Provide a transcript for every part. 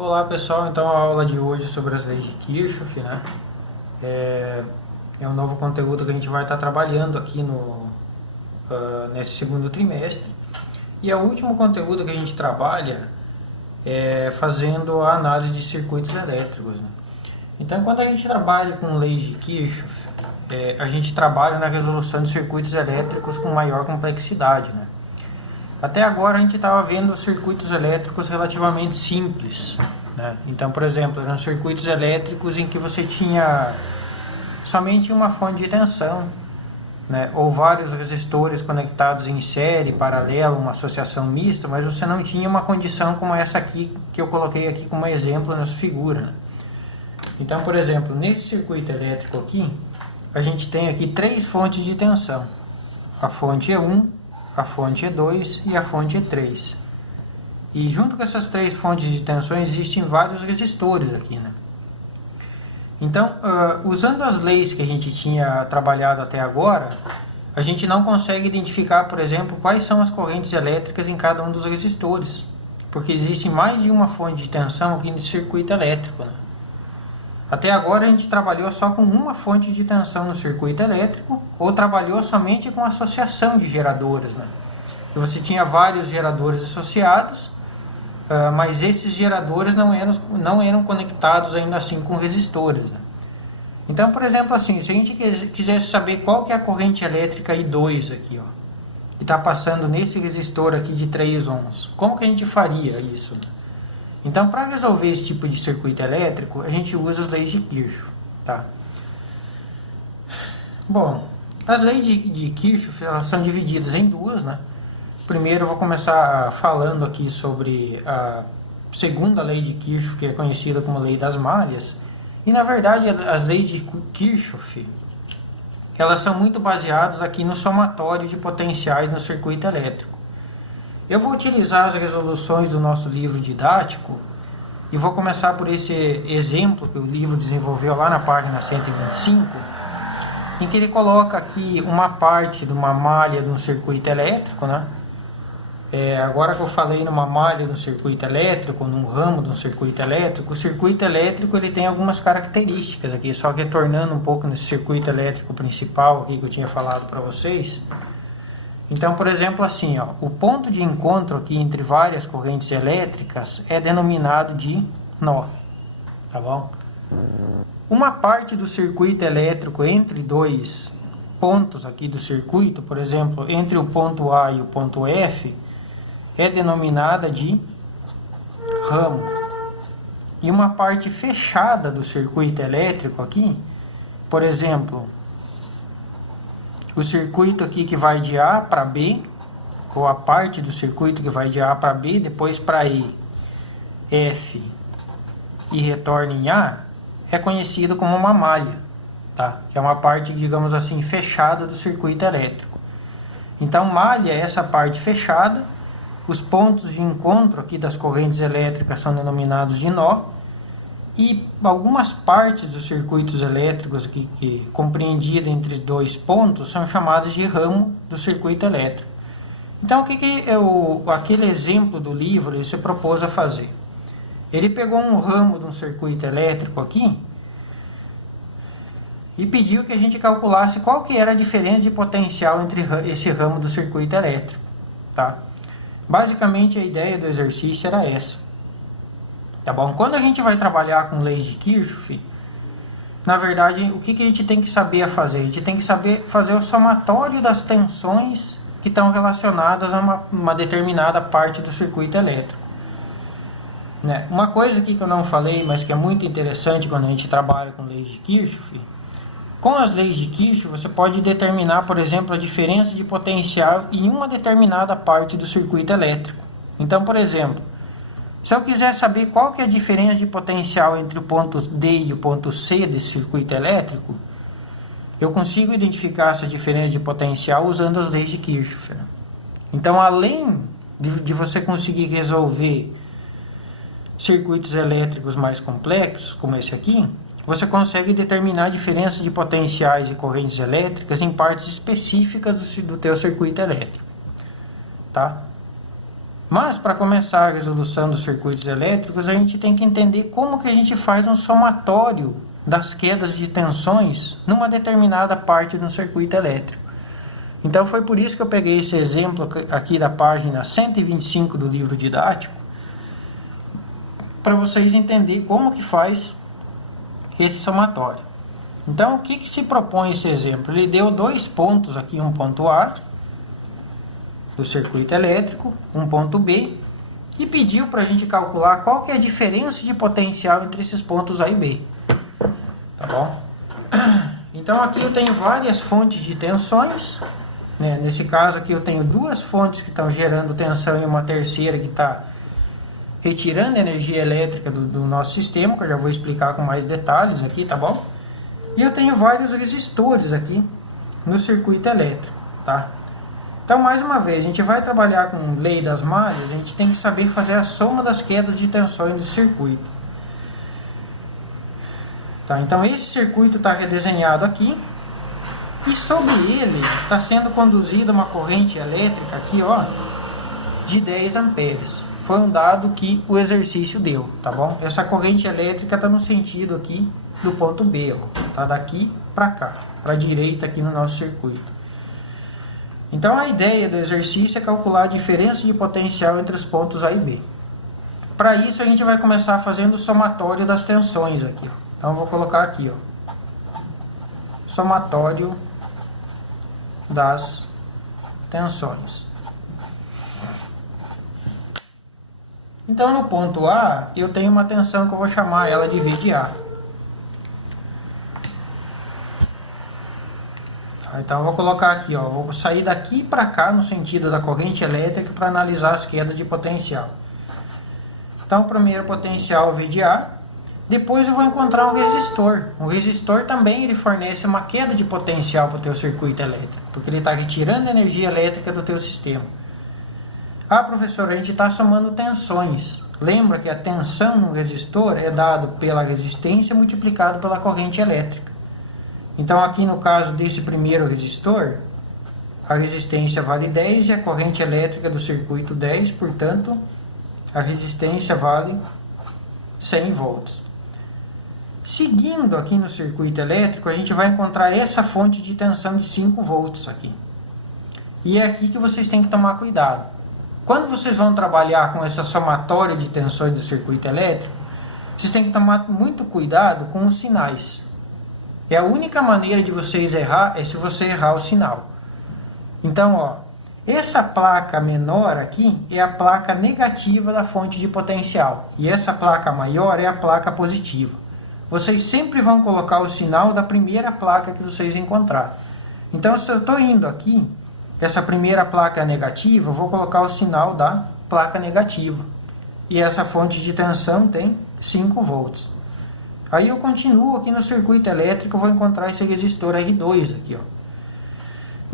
Olá pessoal, então a aula de hoje é sobre as leis de Kirchhoff, né? É um novo conteúdo que a gente vai estar trabalhando aqui nesse segundo trimestre. E é o último conteúdo que a gente trabalha fazendo a análise de circuitos elétricos, né? Então quando a gente trabalha com leis de Kirchhoff, a gente trabalha na resolução de circuitos elétricos com maior complexidade, né? Até agora a gente estava vendo circuitos elétricos relativamente simples, né? Então, por exemplo, eram circuitos elétricos em que você tinha somente uma fonte de tensão, né? Ou vários resistores conectados em série, paralelo, uma associação mista, mas você não tinha uma condição como essa aqui, que eu coloquei aqui como exemplo nessa figura, né? Então, por exemplo, nesse circuito elétrico aqui, a gente tem aqui três fontes de tensão. A fonte E1, a fonte E2 e a fonte E3. E junto com essas três fontes de tensão existem vários resistores aqui, né? Então, usando as leis que a gente tinha trabalhado até agora, a gente não consegue identificar, por exemplo, quais são as correntes elétricas em cada um dos resistores, porque existe mais de uma fonte de tensão aqui nesse circuito elétrico, né? Até agora a gente trabalhou só com uma fonte de tensão no circuito elétrico, ou trabalhou somente com associação de geradores, né? Que você tinha vários geradores associados, mas esses geradores não eram conectados ainda assim com resistores, né? Então, por exemplo, assim, se a gente quisesse saber qual que é a corrente elétrica I2 aqui, ó, que está passando nesse resistor aqui de 3 ohms, como que a gente faria isso, né? Então, para resolver esse tipo de circuito elétrico, a gente usa as leis de Kirchhoff, tá? Bom, as leis de Kirchhoff, elas são divididas em duas, né? Primeiro eu vou começar falando aqui sobre a segunda lei de Kirchhoff, que é conhecida como lei das malhas. E, na verdade, as leis de Kirchhoff, elas são muito baseadas aqui no somatório de potenciais no circuito elétrico. Eu vou utilizar as resoluções do nosso livro didático e vou começar por esse exemplo que o livro desenvolveu lá na página 125, em que ele coloca aqui uma parte de uma malha de um circuito elétrico, né? Agora que eu falei numa malha de um circuito elétrico, num ramo de um circuito elétrico, o circuito elétrico ele tem algumas características aqui, só retornando um pouco nesse circuito elétrico principal aqui que eu tinha falado para vocês. Então, por exemplo, assim, ó, o ponto de encontro aqui entre várias correntes elétricas é denominado de nó, tá bom? Uma parte do circuito elétrico entre dois pontos aqui do circuito, por exemplo, entre o ponto A e o ponto F, é denominada de ramo. E uma parte fechada do circuito elétrico aqui, por exemplo, o circuito aqui que vai de A para B, ou a parte do circuito que vai de A para B, depois para E, F e retorna em A, é conhecido como uma malha, tá? Que é uma parte, digamos assim, fechada do circuito elétrico. Então, malha é essa parte fechada, os pontos de encontro aqui das correntes elétricas são denominados de nó, e algumas partes dos circuitos elétricos que compreendida entre dois pontos são chamadas de ramo do circuito elétrico. Então, o que aquele exemplo do livro ele se propôs a fazer? Ele pegou um ramo de um circuito elétrico aqui e pediu que a gente calculasse qual que era a diferença de potencial entre esse ramo do circuito elétrico, tá? Basicamente, a ideia do exercício era essa. Tá bom? Quando a gente vai trabalhar com leis de Kirchhoff, na verdade, o que a gente tem que saber fazer? A gente tem que saber fazer o somatório das tensões que estão relacionadas a uma determinada parte do circuito elétrico, né? Uma coisa aqui que eu não falei, mas que é muito interessante quando a gente trabalha com leis de Kirchhoff, com as leis de Kirchhoff você pode determinar, por exemplo, a diferença de potencial em uma determinada parte do circuito elétrico. Então, por exemplo, se eu quiser saber qual que é a diferença de potencial entre o ponto D e o ponto C desse circuito elétrico, eu consigo identificar essa diferença de potencial usando as leis de Kirchhoff, né? Então, além de você conseguir resolver circuitos elétricos mais complexos, como esse aqui, você consegue determinar a diferença de potenciais e correntes elétricas em partes específicas do teu circuito elétrico, tá? Mas, para começar a resolução dos circuitos elétricos, a gente tem que entender como que a gente faz um somatório das quedas de tensões numa determinada parte do circuito elétrico. Então, foi por isso que eu peguei esse exemplo aqui da página 125 do livro didático, para vocês entenderem como que faz esse somatório. Então, o que se propõe esse exemplo? Ele deu dois pontos aqui, um ponto A do circuito elétrico, um ponto B, e pediu para a gente calcular qual que é a diferença de potencial entre esses pontos A e B. Tá bom? Então, aqui eu tenho várias fontes de tensões, né? Nesse caso aqui eu tenho duas fontes que estão gerando tensão e uma terceira que está retirando energia elétrica do nosso sistema, que eu já vou explicar com mais detalhes aqui, tá bom? E eu tenho vários resistores aqui no circuito elétrico, tá? Então, mais uma vez, a gente vai trabalhar com lei das malhas, a gente tem que saber fazer a soma das quedas de tensões do circuito. Tá? Então, esse circuito está redesenhado aqui, e sobre ele está sendo conduzida uma corrente elétrica aqui, ó, de 10 amperes. Foi um dado que o exercício deu, tá bom? Essa corrente elétrica está no sentido aqui do ponto B, ó, tá daqui para cá, para a direita aqui no nosso circuito. Então, a ideia do exercício é calcular a diferença de potencial entre os pontos A e B. Para isso, a gente vai começar fazendo o somatório das tensões aqui, ó. Então, eu vou colocar aqui, ó, somatório das tensões. Então, no ponto A, eu tenho uma tensão que eu vou chamar ela de V de A. Então, eu vou colocar aqui, ó, vou sair daqui para cá no sentido da corrente elétrica para analisar as quedas de potencial. Então, o primeiro potencial V de A. Depois eu vou encontrar um resistor. O resistor também ele fornece uma queda de potencial para o teu circuito elétrico, porque ele está retirando energia elétrica do teu sistema. Ah, professor, a gente está somando tensões. Lembra que a tensão no resistor é dado pela resistência multiplicado pela corrente elétrica. Então, aqui no caso desse primeiro resistor, a resistência vale 10 e a corrente elétrica do circuito 10, portanto, a resistência vale 100 volts. Seguindo aqui no circuito elétrico, a gente vai encontrar essa fonte de tensão de 5 volts aqui. E é aqui que vocês têm que tomar cuidado. Quando vocês vão trabalhar com essa somatória de tensões do circuito elétrico, vocês têm que tomar muito cuidado com os sinais. E a única maneira de vocês errar é se você errar o sinal. Então, ó, essa placa menor aqui é a placa negativa da fonte de potencial. E essa placa maior é a placa positiva. Vocês sempre vão colocar o sinal da primeira placa que vocês encontrarem. Então, se eu estou indo aqui, essa primeira placa é negativa, eu vou colocar o sinal da placa negativa. E essa fonte de tensão tem 5 volts. Aí eu continuo aqui no circuito elétrico, eu vou encontrar esse resistor R2 aqui, ó.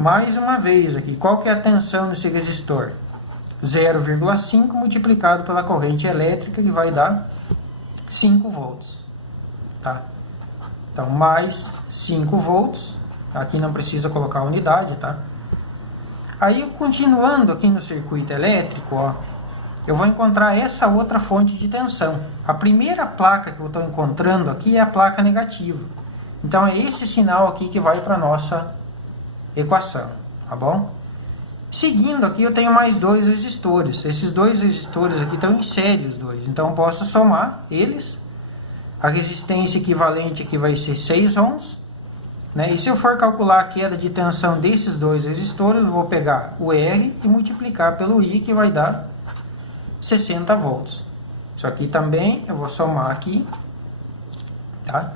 Mais uma vez aqui, qual que é a tensão desse resistor? 0,5 multiplicado pela corrente elétrica, que vai dar 5 volts. Tá? Então, mais 5 volts. Aqui não precisa colocar a unidade, tá? Aí, continuando aqui no circuito elétrico, ó, eu vou encontrar essa outra fonte de tensão. A primeira placa que eu estou encontrando aqui é a placa negativa. Então, é esse sinal aqui que vai para a nossa equação, tá bom? Seguindo aqui, eu tenho mais 2 resistores. Esses 2 resistores aqui estão em série, os dois. Então, eu posso somar eles. A resistência equivalente aqui vai ser 6 ohms. Né? E se eu for calcular a queda de tensão desses 2 resistores, eu vou pegar o R e multiplicar pelo I, que vai dar 60 volts. Isso aqui também eu vou somar aqui. Tá?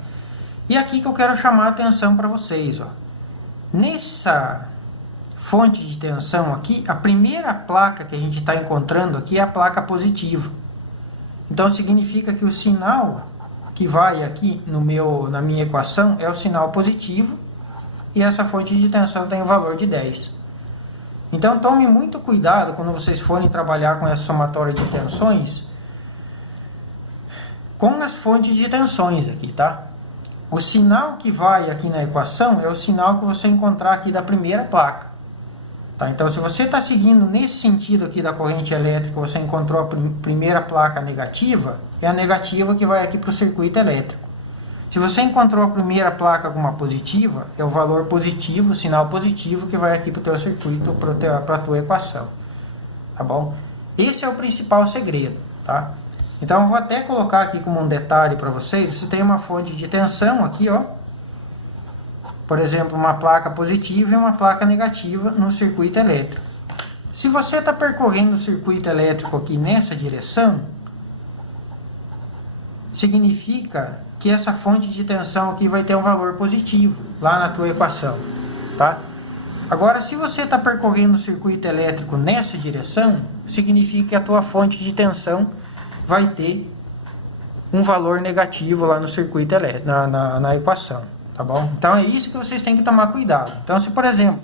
E aqui que eu quero chamar a atenção para vocês. Ó. Nessa fonte de tensão aqui, a primeira placa que a gente está encontrando aqui é a placa positiva. Então, significa que o sinal que vai aqui na minha equação é o sinal positivo, e essa fonte de tensão tem o valor de 10. Então, tome muito cuidado quando vocês forem trabalhar com essa somatória de tensões, com as fontes de tensões aqui, tá? O sinal que vai aqui na equação é o sinal que você encontrar aqui da primeira placa. Tá? Então, se você está seguindo nesse sentido aqui da corrente elétrica, você encontrou a primeira placa negativa, é a negativa que vai aqui para o circuito elétrico. Se você encontrou a primeira placa com uma positiva, é o valor positivo, o sinal positivo que vai aqui para o teu circuito, para a tua equação. Tá bom? Esse é o principal segredo. Tá? Então, eu vou até colocar aqui como um detalhe para vocês. Você tem uma fonte de tensão aqui, ó. Por exemplo, uma placa positiva e uma placa negativa no circuito elétrico. Se você está percorrendo o circuito elétrico aqui nessa direção, significa que essa fonte de tensão aqui vai ter um valor positivo lá na tua equação, tá? Agora, se você está percorrendo o circuito elétrico nessa direção, significa que a tua fonte de tensão vai ter um valor negativo lá no circuito elétrico, na equação, tá bom? Então, é isso que vocês têm que tomar cuidado. Então, se, por exemplo,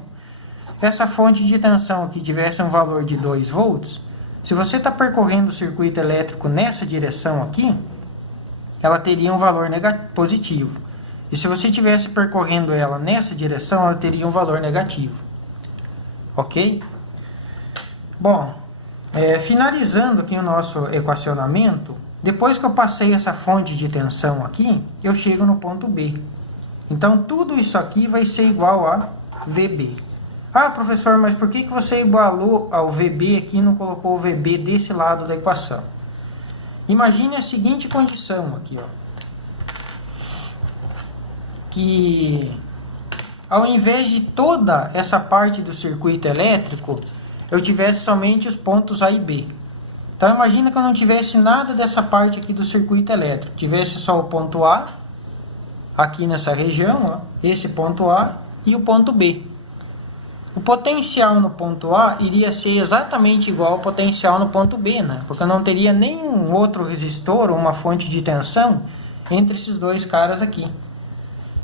essa fonte de tensão aqui tivesse um valor de 2 volts, se você está percorrendo o circuito elétrico nessa direção aqui, ela teria um valor positivo. E se você estivesse percorrendo ela nessa direção, ela teria um valor negativo. Ok? Bom, finalizando aqui o nosso equacionamento, depois que eu passei essa fonte de tensão aqui, eu chego no ponto B. Então, tudo isso aqui vai ser igual a VB. Ah, professor, mas por que você igualou ao VB aqui e não colocou o VB desse lado da equação? Imagine a seguinte condição aqui, ó. Que ao invés de toda essa parte do circuito elétrico, eu tivesse somente os pontos A e B. Então, imagina que eu não tivesse nada dessa parte aqui do circuito elétrico. Tivesse só o ponto A, aqui nessa região, ó, esse ponto A e o ponto B. O potencial no ponto A iria ser exatamente igual ao potencial no ponto B, né? Porque eu não teria nenhum outro resistor ou uma fonte de tensão entre esses dois caras aqui.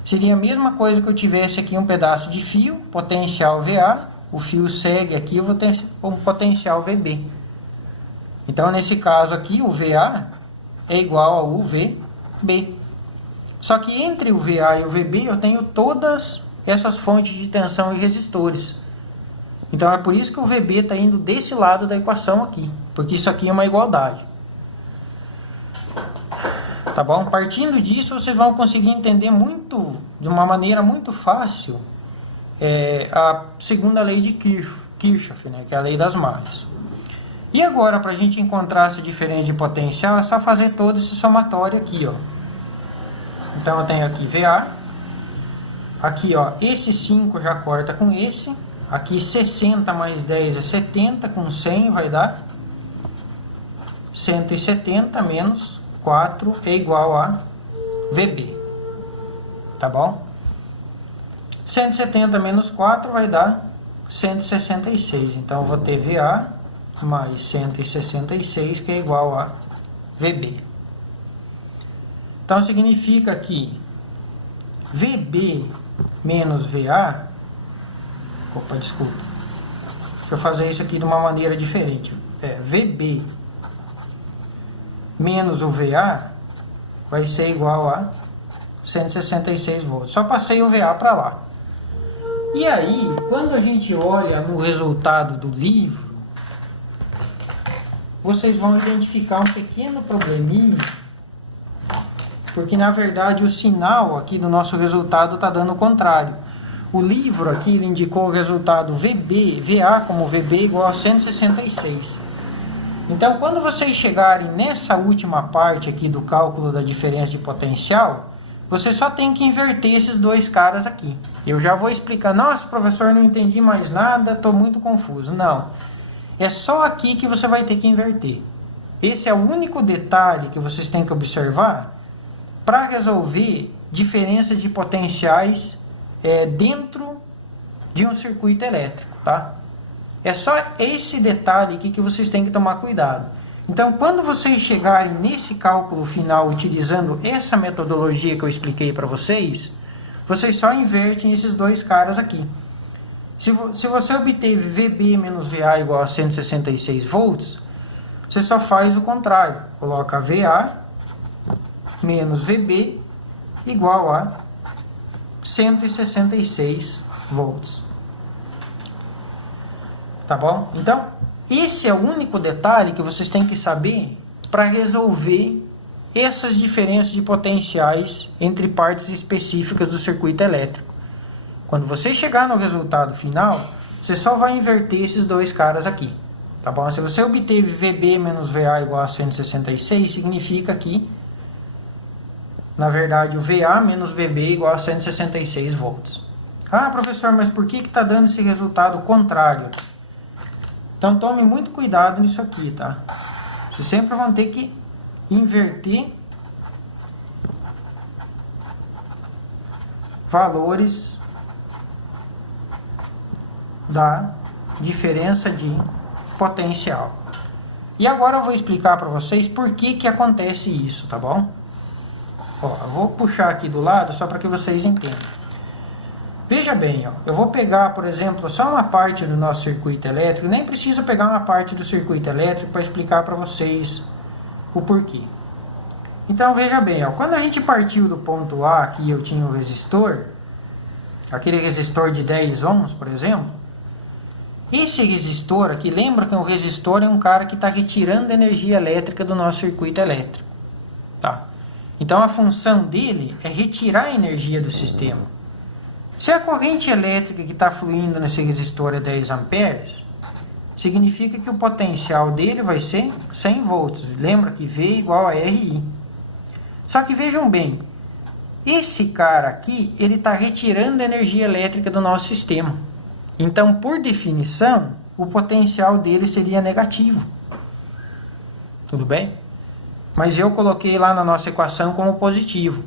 Seria a mesma coisa que eu tivesse aqui um pedaço de fio, potencial VA, o fio segue aqui, eu vou ter um potencial VB. Então, nesse caso aqui, o VA é igual ao VB. Só que entre o VA e o VB eu tenho todas essas fontes de tensão e resistores. Então, é por isso que o VB está indo desse lado da equação aqui, porque isso aqui é uma igualdade. Tá bom? Partindo disso, vocês vão conseguir entender de uma maneira muito fácil, a segunda lei de Kirchhoff, né, que é a lei das malhas. E agora, para a gente encontrar essa diferença de potencial, é só fazer todo esse somatório aqui, ó. Então, eu tenho aqui VA, aqui, ó, esse 5 já corta com esse, aqui 60 mais 10 é 70, com 100 vai dar 170 menos 4 é igual a VB, tá bom? 170 menos 4 vai dar 166, então eu vou ter VA mais 166, que é igual a VB. Então, significa que VB menos VA... Opa, desculpa. Deixa eu fazer isso aqui de uma maneira diferente. VB menos o VA vai ser igual a 166 volts. Só passei o VA para lá. E aí, quando a gente olha no resultado do livro, vocês vão identificar um pequeno probleminha, porque na verdade o sinal aqui do nosso resultado está dando o contrário. O livro aqui ele indicou o resultado VA como VB igual a 166. Então, quando vocês chegarem nessa última parte aqui do cálculo da diferença de potencial, você só tem que inverter esses dois caras aqui. Eu já vou explicar. Nossa, professor, não entendi mais nada, estou muito confuso. Não. É só aqui que você vai ter que inverter. Esse é o único detalhe que vocês têm que observar para resolver diferenças de potenciais dentro de um circuito elétrico, tá? É só esse detalhe aqui que vocês têm que tomar cuidado. Então, quando vocês chegarem nesse cálculo final utilizando essa metodologia que eu expliquei para vocês, vocês só invertem esses dois caras aqui. Se você obteve VB menos VA igual a 166 volts, você só faz o contrário. Coloca VA menos VB igual a 166 volts. Tá bom? Então, esse é o único detalhe que vocês têm que saber para resolver essas diferenças de potenciais entre partes específicas do circuito elétrico. Quando você chegar no resultado final, você só vai inverter esses dois caras aqui. Tá bom? Se você obteve VB menos VA igual a 166, significa que, na verdade, o VA menos VB igual a 166 volts. Ah, professor, mas por que está dando esse resultado contrário? Então tome muito cuidado nisso aqui, tá? Vocês sempre vão ter que inverter valores da diferença de potencial. E agora eu vou explicar para vocês por que acontece isso, tá bom? Ó, eu vou puxar aqui do lado só para que vocês entendam. Veja bem, ó, eu vou pegar, por exemplo, só uma parte do nosso circuito elétrico, nem preciso pegar uma parte do circuito elétrico para explicar para vocês o porquê. Então, veja bem, ó, quando a gente partiu do ponto A, aqui eu tinha o resistor, aquele resistor de 10 ohms, por exemplo, esse resistor aqui, lembra que o resistor é um cara que está retirando energia elétrica do nosso circuito elétrico. Tá? Então, a função dele é retirar a energia do sistema. Se a corrente elétrica que está fluindo nesse resistor é 10 amperes, significa que o potencial dele vai ser 100 volts. Lembra que V igual a RI. Só que vejam bem, esse cara aqui, ele está retirando energia elétrica do nosso sistema. Então, por definição, o potencial dele seria negativo. Tudo bem? Mas eu coloquei lá na nossa equação como positivo.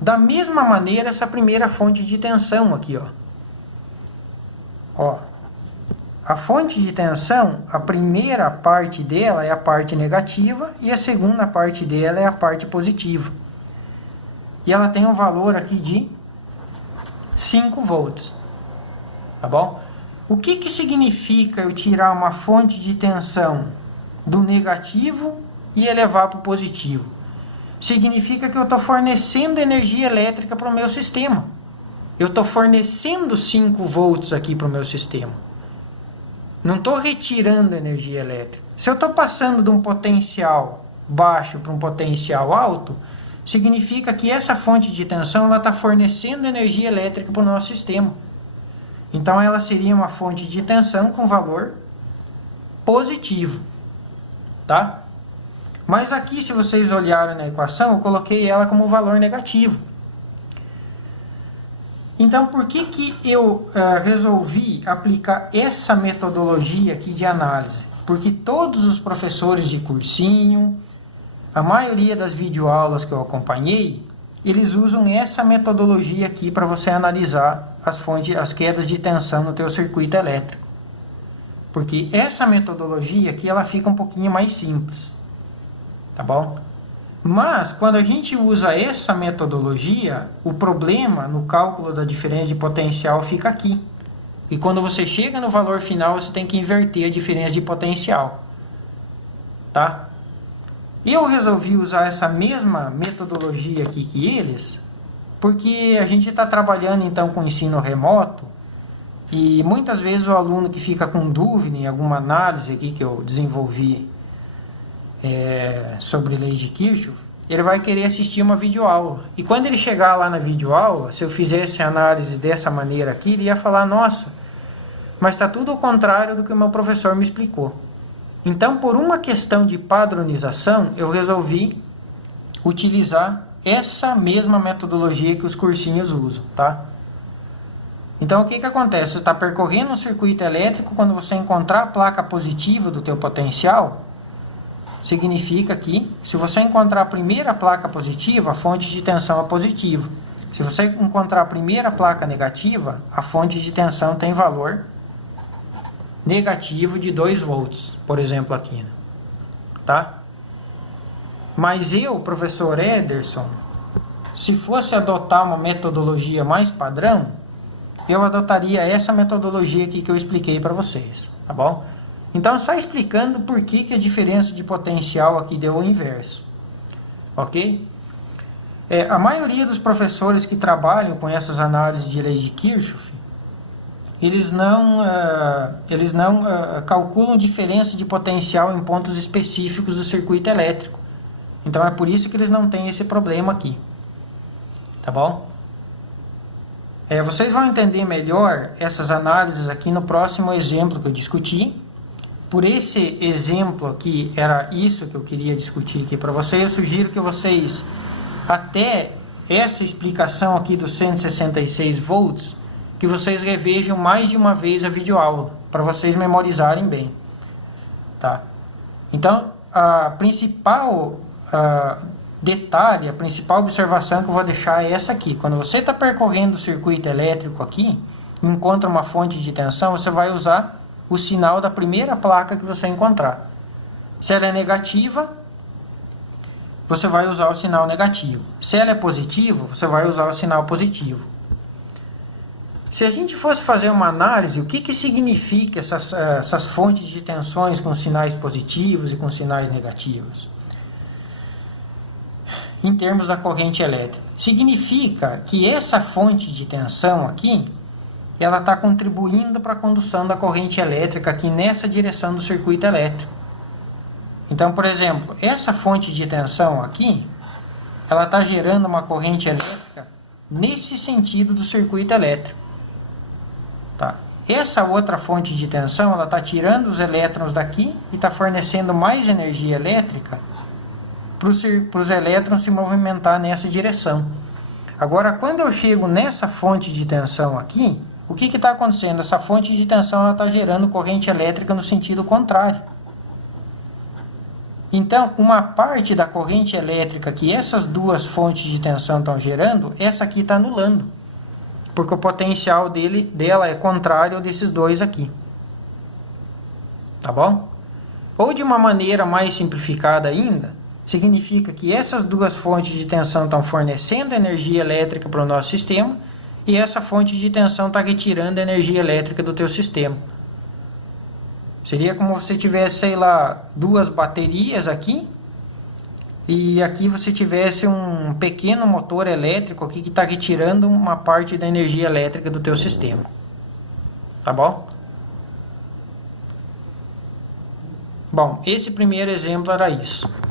Da mesma maneira, essa primeira fonte de tensão aqui, ó. A fonte de tensão, a primeira parte dela é a parte negativa e a segunda parte dela é a parte positiva. E ela tem um valor aqui de 5 volts. Tá bom? O que significa eu tirar uma fonte de tensão do negativo e elevar para o positivo? Significa que eu estou fornecendo energia elétrica para o meu sistema. Eu estou fornecendo 5 volts aqui para o meu sistema. Não estou retirando energia elétrica. Se eu estou passando de um potencial baixo para um potencial alto, significa que essa fonte de tensão está fornecendo energia elétrica para o nosso sistema. Então ela seria uma fonte de tensão com valor positivo. Tá? Mas aqui, se vocês olharem na equação, eu coloquei ela como valor negativo. Então, por que eu resolvi aplicar essa metodologia aqui de análise? Porque todos os professores de cursinho, a maioria das videoaulas que eu acompanhei, eles usam essa metodologia aqui para você analisar as quedas de tensão no teu circuito elétrico. Porque essa metodologia aqui, ela fica um pouquinho mais simples. Tá bom? Mas, quando a gente usa essa metodologia, o problema no cálculo da diferença de potencial fica aqui. E quando você chega no valor final, você tem que inverter a diferença de potencial. Tá? Eu resolvi usar essa mesma metodologia aqui que eles, porque a gente está trabalhando então com ensino remoto, e muitas vezes o aluno que fica com dúvida em alguma análise aqui que eu desenvolvi sobre lei de Kirchhoff, ele vai querer assistir uma videoaula. E quando ele chegar lá na videoaula, se eu fizesse a análise dessa maneira aqui, ele ia falar, nossa, mas está tudo ao contrário do que o meu professor me explicou. Então, por uma questão de padronização, eu resolvi utilizar essa mesma metodologia que os cursinhos usam, tá? Então, o que acontece? Você está percorrendo um circuito elétrico, quando você encontrar a placa positiva do teu potencial, significa que, se você encontrar a primeira placa positiva, a fonte de tensão é positiva. Se você encontrar a primeira placa negativa, a fonte de tensão tem valor negativo de 2 volts, por exemplo, aqui. Tá? Mas eu, professor Ederson, se fosse adotar uma metodologia mais padrão, eu adotaria essa metodologia aqui que eu expliquei para vocês. Tá bom? Então, só explicando por que a diferença de potencial aqui deu o inverso. Ok? A maioria dos professores que trabalham com essas análises de lei de Kirchhoff, eles não calculam diferença de potencial em pontos específicos do circuito elétrico. Então é por isso que eles não têm esse problema aqui. Tá bom? Vocês vão entender melhor essas análises aqui no próximo exemplo que eu discuti. Por esse exemplo aqui, era isso que eu queria discutir aqui para vocês. Eu sugiro que vocês, até essa explicação aqui dos 166 volts, que vocês revejam mais de uma vez a videoaula, para vocês memorizarem bem. Tá? Então, a principal detalhe, a principal observação que eu vou deixar é essa aqui. Quando você está percorrendo o circuito elétrico aqui, encontra uma fonte de tensão, você vai usar o sinal da primeira placa que você encontrar. Se ela é negativa, você vai usar o sinal negativo. Se ela é positiva, você vai usar o sinal positivo. Se a gente fosse fazer uma análise, o que significa essas fontes de tensões com sinais positivos e com sinais negativos? Em termos da corrente elétrica, significa que essa fonte de tensão aqui, ela está contribuindo para a condução da corrente elétrica aqui nessa direção do circuito elétrico. Então, por exemplo, essa fonte de tensão aqui, ela está gerando uma corrente elétrica nesse sentido do circuito elétrico. Tá? Essa outra fonte de tensão, ela está tirando os elétrons daqui e está fornecendo mais energia elétrica para os elétrons se movimentar nessa direção. Agora, quando eu chego nessa fonte de tensão aqui, o que está acontecendo? Essa fonte de tensão está gerando corrente elétrica no sentido contrário. Então, uma parte da corrente elétrica que essas duas fontes de tensão estão gerando, essa aqui está anulando. Porque o potencial dela é contrário ao desses dois aqui. Tá bom? Ou de uma maneira mais simplificada ainda, significa que essas duas fontes de tensão estão fornecendo energia elétrica para o nosso sistema e essa fonte de tensão está retirando a energia elétrica do teu sistema. Seria como se você tivesse, sei lá, duas baterias aqui e aqui você tivesse um pequeno motor elétrico aqui que está retirando uma parte da energia elétrica do teu sistema. Tá bom? Bom, esse primeiro exemplo era isso.